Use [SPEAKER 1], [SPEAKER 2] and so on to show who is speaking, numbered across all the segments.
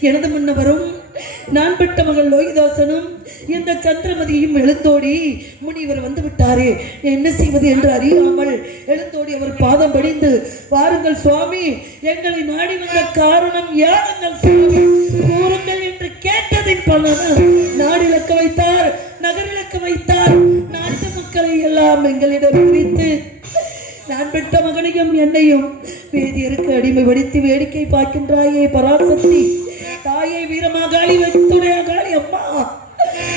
[SPEAKER 1] எனது முன்னவரும் நான் பெற்ற மகள் லோகிதாசனும் இந்த சந்திரமதியும் எழுந்தோடி முனிவர் வந்து விட்டாரே என்ன செய்வது என்று அறியாமல் எழுந்தோடி அவர் பாதம் படிந்து வாருங்கள் சுவாமி எங்களை நாடி வந்த காரணம் யாருங்கள் சுவாமி? கூறுங்கள் என்று கேட்டதின் பலன் நாடிலக்க வைத்தார் நகரிலக்க வைத்தார். நாட்டு மக்களை எல்லாம் எங்களிடம் பிரித்து நான் பெற்ற மகனையும் என்னையும் வேதியருக்கு அடிமைப்படுத்தி வேடிக்கை பார்க்கின்றாயே பராசக்தி. தாயை வீரமாகாளி வைத்துடையாகாளி அம்மா.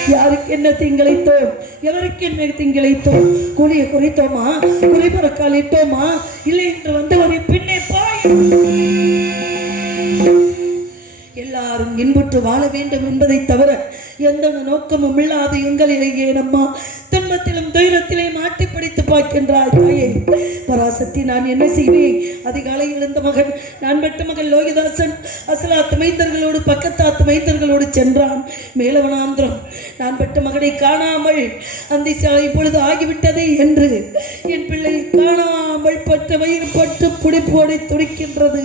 [SPEAKER 1] யாருக்கு என்ன திங்களைத்தோம்? எவருக்கு என்ன திங்களைத்தோம்? குழியை குறைத்தோமா? குளிபறக்கால் இட்டோமா? இல்லை என்று வந்து பின்னே பாய் எல்லாரும் இன்புற்று வாழ வேண்டும் என்பதை தவிர எந்த நோக்கமும் இல்லாத எங்களிலேயே நம்மா துன்பத்திலும் துயரத்திலே மாட்டி பிடித்து பார்க்கின்றாய் தாயே. பராசக்தி நான் என்ன செய்வேன்? அதிகாலையில் இருந்த மகன் நான் பெற்ற மகன் லோகிதாசன். அசலாத்து மைந்தர்களோடு பக்கத்தாத்து மைந்தர்களோடு சென்றான். மேலவனாந்திரம் நான் பெற்ற மகனை காணாமல் அந்த இப்பொழுது ஆகிவிட்டதே என்று என் பிள்ளை காணாமல் பட்ட வயிறு பட்டு புடிப்போடை துடிக்கின்றது.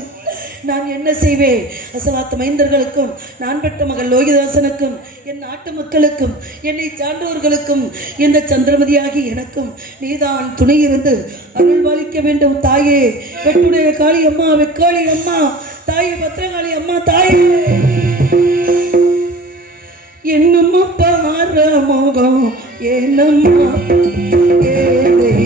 [SPEAKER 1] நான் என்ன செய்வேன்? அசலாத்த மைந்தர்களுக்கும் நான் பெற்ற மகள் லோகிதாசனுக்கும் என் நாட்டு மக்களுக்கும் என்னை சான்றோர்களுக்கும் இந்த சந்திரமதியாகி எனக்கும் நீதான் துணை இருந்து அருள் பாலிக்க வேண்டும் தாயே. வெட்டுடைய காளி அம்மா வெக்காளி அம்மா தாயே பத்திரகாளி அம்மா தாயே. என்னம்மா பார மோகம் என்னம்மா ஏழை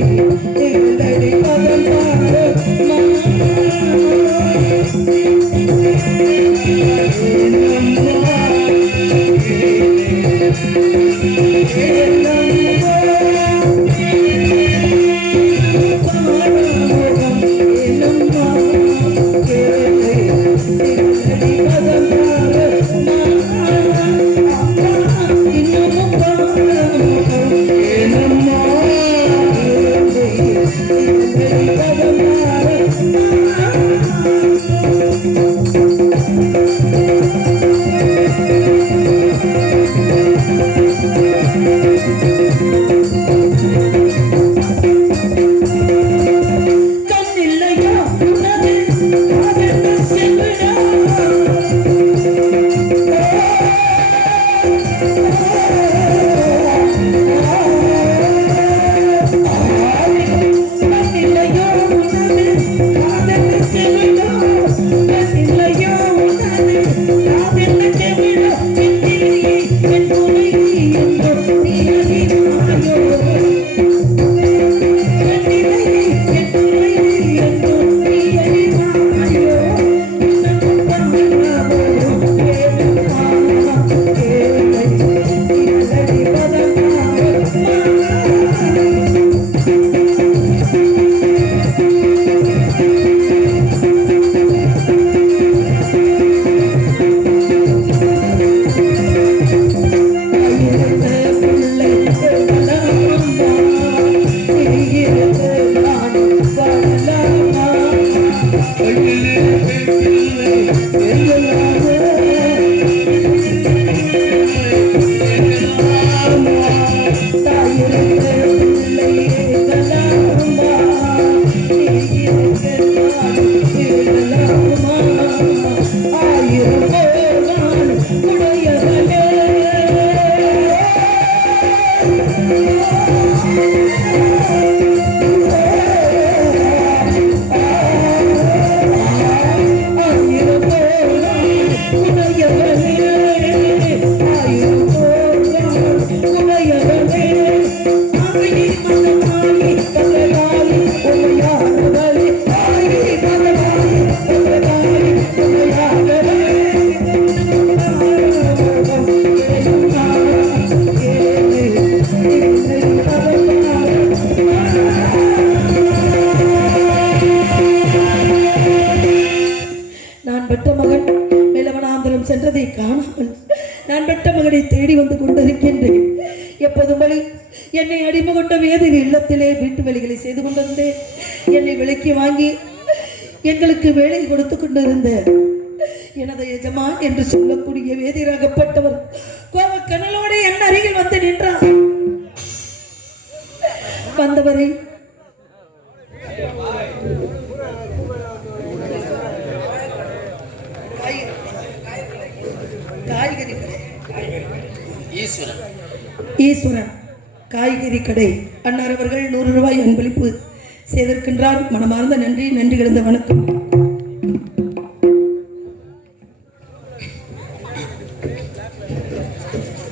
[SPEAKER 1] விலைக்கு வாங்கி எங்களுக்கு வேலை கொடுத்து கொண்டிருந்த எனது எஜமான் என்று சொல்லக்கூடிய வேதியராகப்பட்டவர் கோபக்கனலோடு என் அருகில் வந்து நின்றார். வந்தவரை
[SPEAKER 2] ஈஸ்வரன்
[SPEAKER 1] காய்கறி கடை. அன்னார் அவர்கள் நூறு ரூபாய் அன்பளிப்பு. செய்திருக்கின்றார் மனமார்ந்த நன்றி நன்றி கிடந்த வணக்கம்.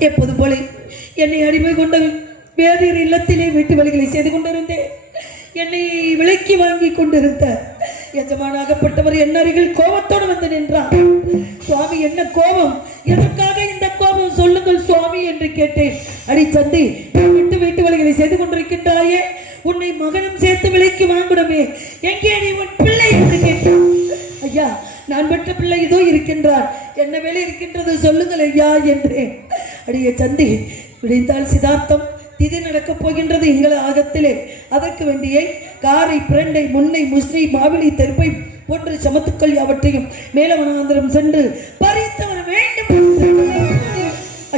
[SPEAKER 1] எப்போது போல என்னை அடிமை கொண்ட வேதியர் இல்லத்திலே வீட்டு வழிகளை செய்து கொண்டிருந்தேன். என்னை விலைக்கு வாங்கி கொண்டிருந்த எஜமானாகப்பட்டவர் என் அருகில் கோபத்தோடு வந்து நின்றார். சுவாமி என்ன கோபம்? எதற்காக இந்த கோபம்? சொல்லுங்கள் சுவாமி என்று கேட்டேன். அடி சந்தி விட்டு வீட்டு வழிகளை செய்து கொண்டிருக்கின்றாயே. உன்னை மகனும் சேர்த்து விலைக்கு வாங்குடமே. எங்கே நீ உன் பிள்ளை என்று கேட்டான். ஐயா நான் பெற்ற பிள்ளை இதோ இருக்கின்றார். என்ன வேலை இருக்கின்றது சொல்லுங்கள் ஐயா என்றேன். அடிய சந்தி விடைந்தால் சிதார்த்தம். திதி நடக்கப் போகின்றது எங்கள் ஆகத்திலே. அதற்கு வேண்டிய காரை பிரண்டை முன்னை முஸ்லி மாவிலி தெருப்பை போன்ற சமத்துக்கள் யாவற்றையும் மேலவனாந்திரம் சென்று பறித்தவர் வேண்டும்.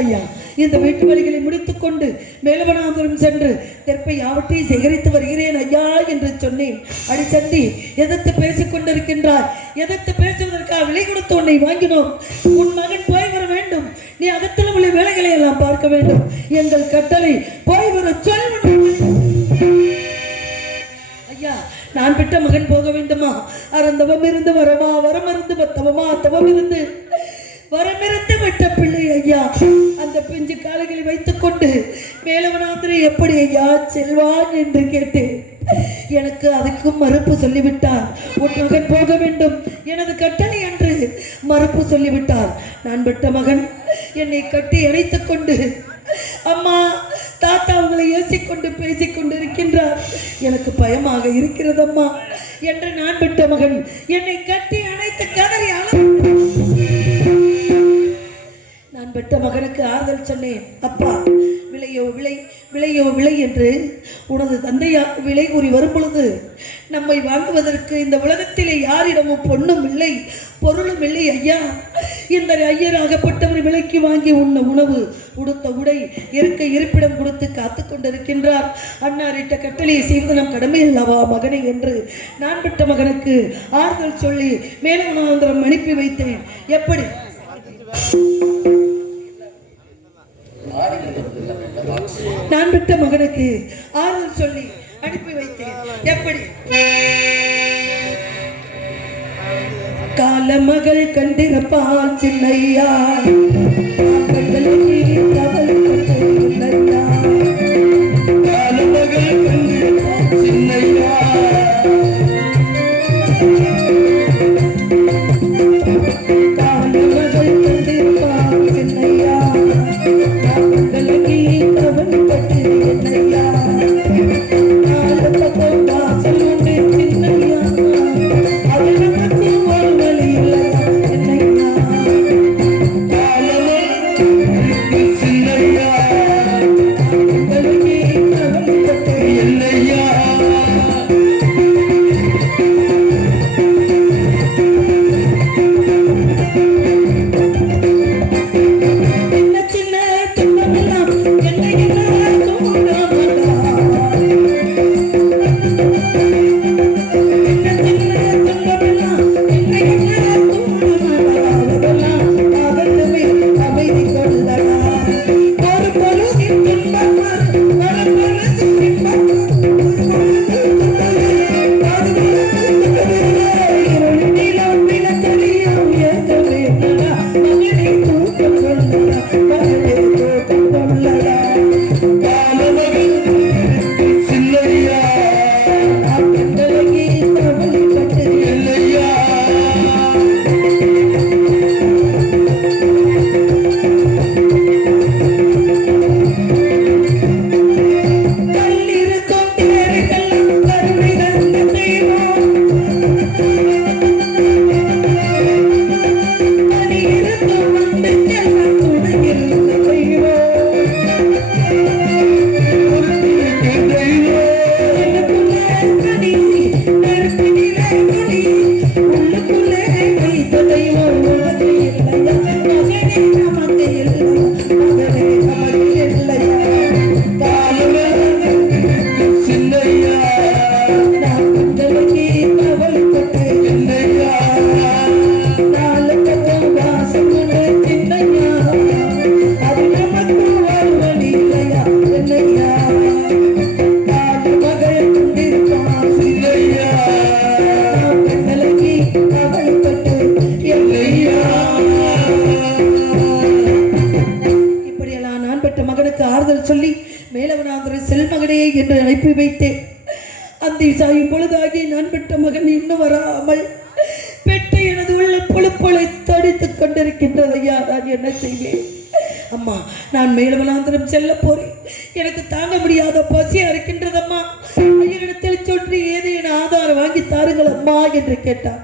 [SPEAKER 1] ஐயா இந்த வீட்டு வழிகளை முடித்துக்கொண்டு மேலவனாபுரம் சென்று தெற்பை யாவற்றையும் சேகரித்து வருகிறேன் ஐயா என்று சொன்னேன். அடி சந்தி எதிர்த்து பேசிக் கொண்டிருக்கின்றார் எதிர்த்து பேசுவதற்காக விலை கொடுத்து உன்னை வாங்கினோம். உன் மகன் போய் வர வேண்டும். நீ அகத்தில் உள்ள வேலைகளை எல்லாம் பார்க்க வேண்டும். எங்கள் கட்டளை போய் வர சொல் ஐயா நான் பெற்ற மகன் போக வேண்டுமா? அறந்தவம் இருந்து வரமா? வரமருந்து பத்தவமா தவம் இருந்து வரமிருந்து விட்ட பிள்ளை ஐயா. அந்த வைத்துக் கொண்டு எப்படி ஐயா செல்வான் என்று கேட்டேன். எனக்கு அதுக்கும் மறுப்பு சொல்லிவிட்டார். உன் மகன் போக வேண்டும். எனது கட்டளை என்று மறுப்பு சொல்லிவிட்டார். நான் பெற்ற மகன் என்னை கட்டி அணைத்துக் கொண்டு அம்மா தாத்தா அவங்களை ஏசிக்கொண்டு பேசிக் கொண்டு இருக்கின்றார் எனக்கு பயமாக இருக்கிறது அம்மா என்று நான் பெற்ற மகன் என்னை கட்டி அணைத்து கதறி அழுது நான் பெற்ற மகனுக்கு ஆறுதல் சொன்னேன். அப்பா விலையோ விலை விலையோ விலை என்று உனது தந்தையா விலை கூறி வரும் பொழுது நம்மை வாங்குவதற்கு இந்த உலகத்திலே யாரிடமும் பொண்ணும் இல்லை பொருளும் இல்லை ஐயா. இந்த ஐயராகப்பட்டவர் விலைக்கு வாங்கி உண்ண உணவு உடுத்த உடை இருக்க இருப்பிடம் கொடுத்து காத்து கொண்டிருக்கின்றார். அன்னாரிட்ட கட்டளையை செய்வது நம் கடமை அல்லவா மகனை என்று நான் பெற்ற மகனுக்கு ஆறுதல் சொல்லி மேலவனாந்திரம் அனுப்பி வைத்தேன். எப்படி? பெற்ற மகனுக்கு ஆறுதல் சொல்லி அனுப்பி வைத்தேன். எப்படி? காலமகள் கண்டிருப்பான் சின்னையா. அந்தி சாயும் பொழுதாகி நான் பெற்ற மகன் இன்னும் வராமல் பெற்ற எனது உள்ள புழுப்பொலை தடித்துக் கொண்டிருக்கின்றது. ஐயா நான் என்ன செய்வேன்? அம்மா நான் மேலவனாந்திரம் செல்ல போறேன். எனக்கு தாங்க முடியாத பசியா இருக்கின்றதம்மா. ஐயனிடத்தில் சொல்லி என ஆதாரம் வாங்கி தாருங்கள் அம்மா என்று கேட்டான்.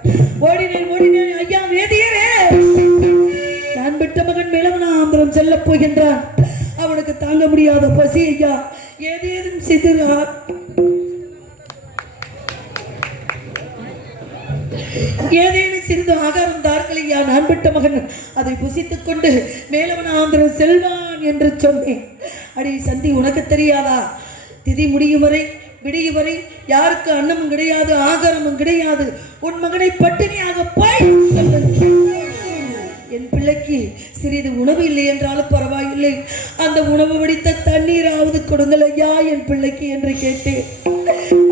[SPEAKER 1] வரை விடியும் வரை யாருக்கு அன்னமும் கிடையாது ஆகாரமும் கிடையாது. உன் மகனை பட்டினியாக போய் என் பிள்ளைக்கு சிறிது உணவு இல்லை என்றாலும் பரவாயில்லை. அந்த உணவு வடித்த தண்ணீராவது கொடுங்கள் ஐயா என் பிள்ளைக்கு என்று கேட்டேன்.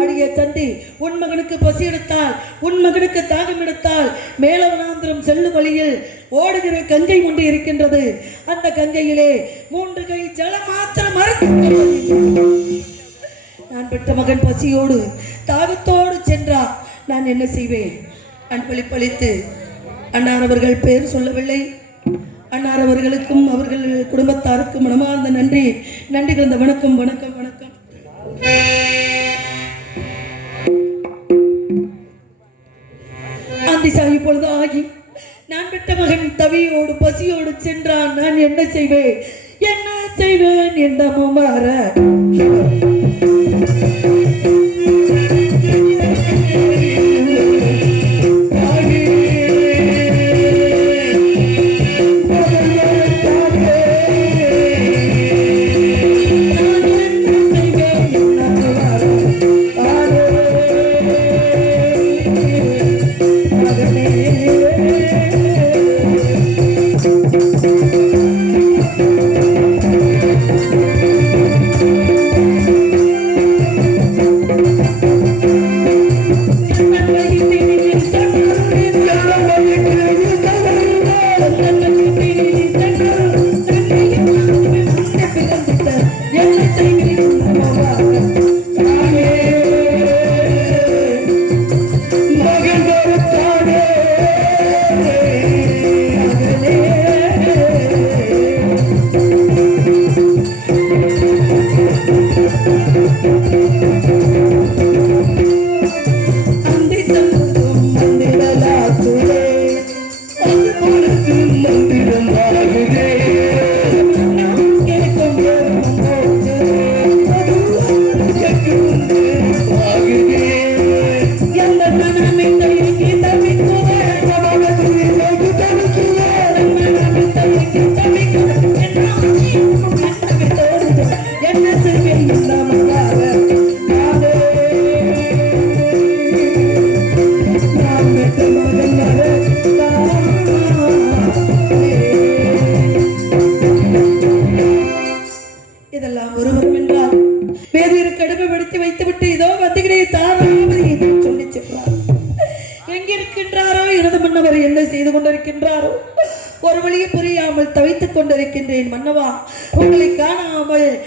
[SPEAKER 1] அடிய தந்தி உன் மகனுக்கு பசி எடுத்தால் உன் மகனுக்கு தாகம் எடுத்தால் மேலவனாந்திரம் செல்லும் வழியில் ஓடுகிற கங்கை ஒன்று இருக்கின்றது. அந்த கங்கையிலே மூன்று கை ஜலம் மாத்திரம் மறந்து நான் பெற்ற மகன் பசியோடு தாகத்தோடு சென்றார் நான் என்ன செய்வேன்? அன்பளிப்பளித்து அன்னார் அவர்கள் பேர் சொல்லவில்லை. அன்னார் அவர்களுக்கும் அவர்கள் குடும்பத்தாருக்கும் மனமார்ந்த நன்றி. நன்றி கலந்த வணக்கம் வணக்கம் வணக்கம். அந்தி சாகி ஆகி நான் பெற்ற மகன் தவியோடு பசியோடு சென்றான். நான் என்ன செய்வேன்? என்ன செய்வேன்? எந்த மாற கொண்டிருக்கின்றேன் மன்னவா. உங்களை காணாமல்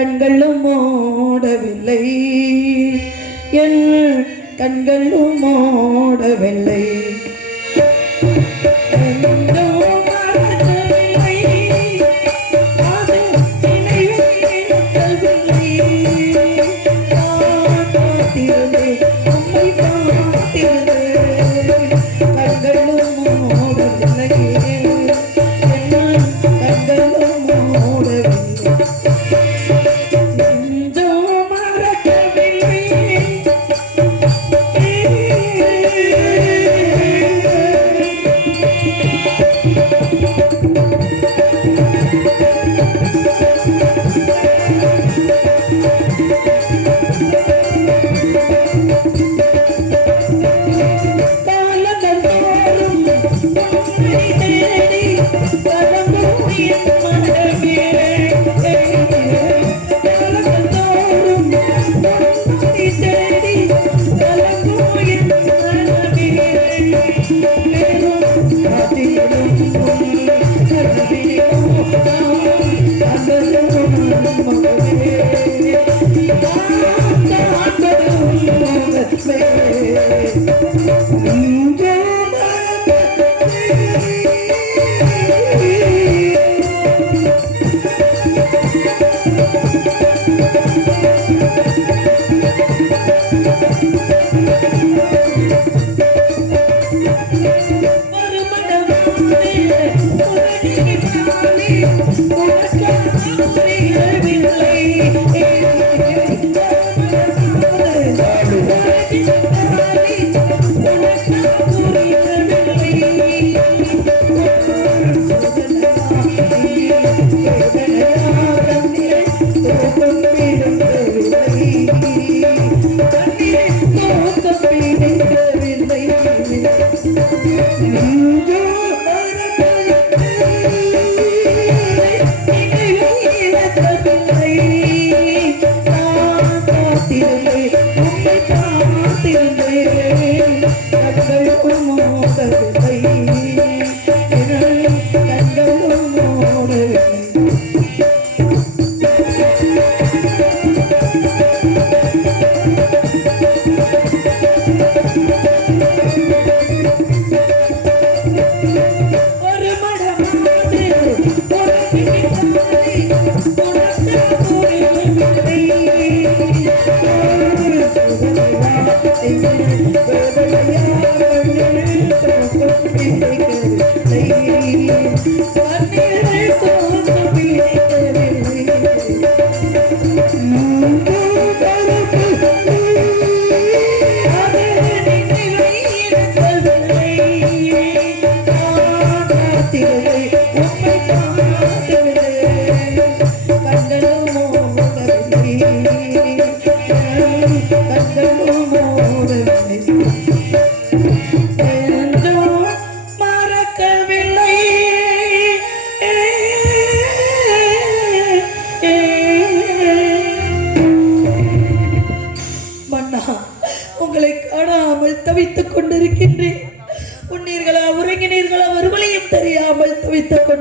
[SPEAKER 1] கண்களும் ஓடவில்லை என் கண்களும் ஓடவில்லை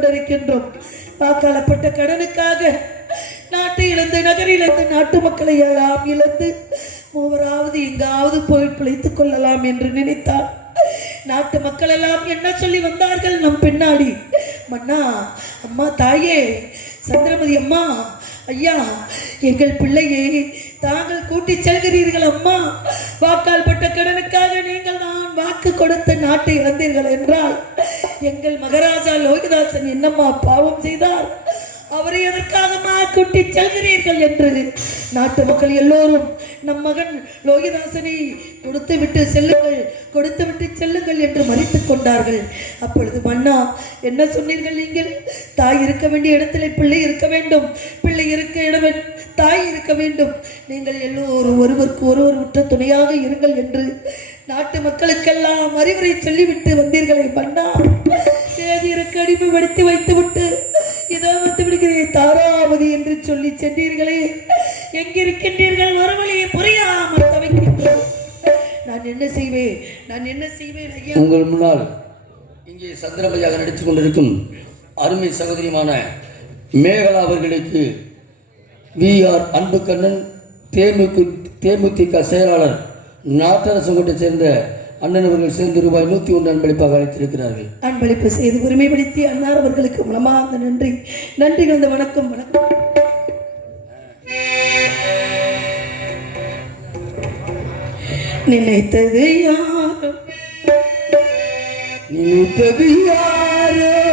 [SPEAKER 1] கொண்டிருக்கின்றோம் வாக்காளப்பட்ட கடனுக்காக நாட்டை இழந்து நகரிலிருந்து நாட்டு மக்களை எல்லாம் இழந்து மூவராவது எங்காவது போய் பிழைத்துக் கொள்ளலாம் என்று நினைத்தார். நாட்டு மக்கள் எல்லாம் என்ன சொல்லி வந்தார்கள் நம் பின்னாடி? மன்னா அம்மா தாயே சந்திரமதி அம்மா ஐயா எங்கள் பிள்ளையை தாங்கள் கூட்டி செல்கிறீர்கள் அம்மா. வாக்கால் பட்ட கடனுக்காக நீங்கள் தான் வாக்கு கொடுத்த நாட்டை இழந்தீர்கள் என்றால் எங்கள் மகாராஜா லோகிதாசன் என்னம்மா பாவம் செய்தார்? அவரை எதற்காகமா கூட்டி செல்கிறீர்கள் என்று நாட்டு மக்கள் எல்லோரும் நம் மகன் லோகிதாசனை கொடுத்து விட்டு செல்லுங்கள் கொடுத்து விட்டு செல்லுங்கள் என்று மறித்து கொண்டார்கள். அப்பொழுது மன்னா என்ன சொன்னீர்கள் நீங்கள்? தாய் இருக்க வேண்டிய இடத்துல பிள்ளை இருக்க வேண்டும். பிள்ளை இருக்க இடம் தாய் இருக்க வேண்டும். நீங்கள் எல்லோரும் ஒருவருக்கு ஒருவர் உற்ற துணையாக இருங்கள் என்று நாட்டு மக்களுக்கெல்லாம் அறிவுரை சொல்லிவிட்டு வந்தீர்களே மன்னா. ஏதியருக்கு அடிமைப்படுத்தி வைத்துவிட்டு இதோ வந்து விடுகிறேன் தாராவதி என்று சொல்லி சென்றீர்களே. எங்கிருக்கின்றீர்கள்? வரவழியை புரியாமல் தவிக்கின்றோம் நான் என்ன செய்வேன்? நான் என்ன செய்வேன் ஐயா?
[SPEAKER 2] உங்கள் முன்னால் இங்கே சந்திரபதியாக நடித்துக் கொண்டிருக்கும் அருமை சகோதரியுமான மேகலா அவர்களுக்கு வி ஆர் அன்புக்கண்ணன் தேமுதி தேமுதிக செயலாளர் நாட்டரசு கொண்டு சேர்ந்த அண்ணன் அவர்கள் சேர்ந்து ரூபாய் நூற்றி ஒன்று அன்பளிப்பாக அளித்திருக்கிறார்கள்
[SPEAKER 1] அன்பளிப்பு செய்து உரிமைப்படுத்தி அன்னார் அவர்களுக்கு மனமார்ந்த நன்றி. நன்றி கலந்த வணக்கம் வணக்கம். நினைத்தது யாரும்
[SPEAKER 2] நினைத்தது யாரோ?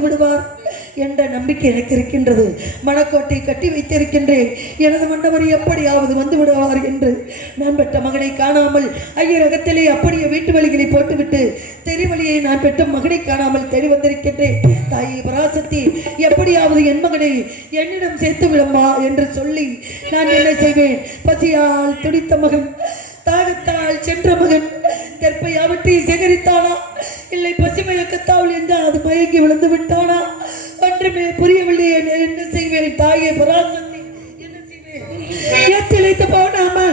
[SPEAKER 1] கொடுத்து விடுவார் என்ற நம்பிக்கை எனக்கு இருக்கின்றது. மணக்கோட்டை கட்டி வைத்திருக்கின்றேன். எனது மண்டவர் எப்படியாவது வந்து விடுவார் என்று நான் பெற்ற மகனை காணாமல் ஐயரகத்திலே அப்படியே வீட்டு வழிகளை போட்டுவிட்டு தெருவழியை நான் பெற்ற மகனை காணாமல் தெரிவந்திருக்கின்றேன் தாயை பராசக்தி எப்படியாவது என் மகனை என்னிடம் சேர்த்து விடம்மா என்று சொல்லி நான் என்ன செய்வேன்? பசியால் துடித்த மகன் தாகத்தால் சென்ற மகன் கற்பை அவற்றை சேகரித்தானா? இல்லை பசி என்று அது மயங்கி விழுந்து விட்டானா? ஒன்றுமே புரியவில்லை. என்ன செய்வேன்? தாயை பராசக்தி என்ன செய்வேன்? எத்திழைத்து போனாமா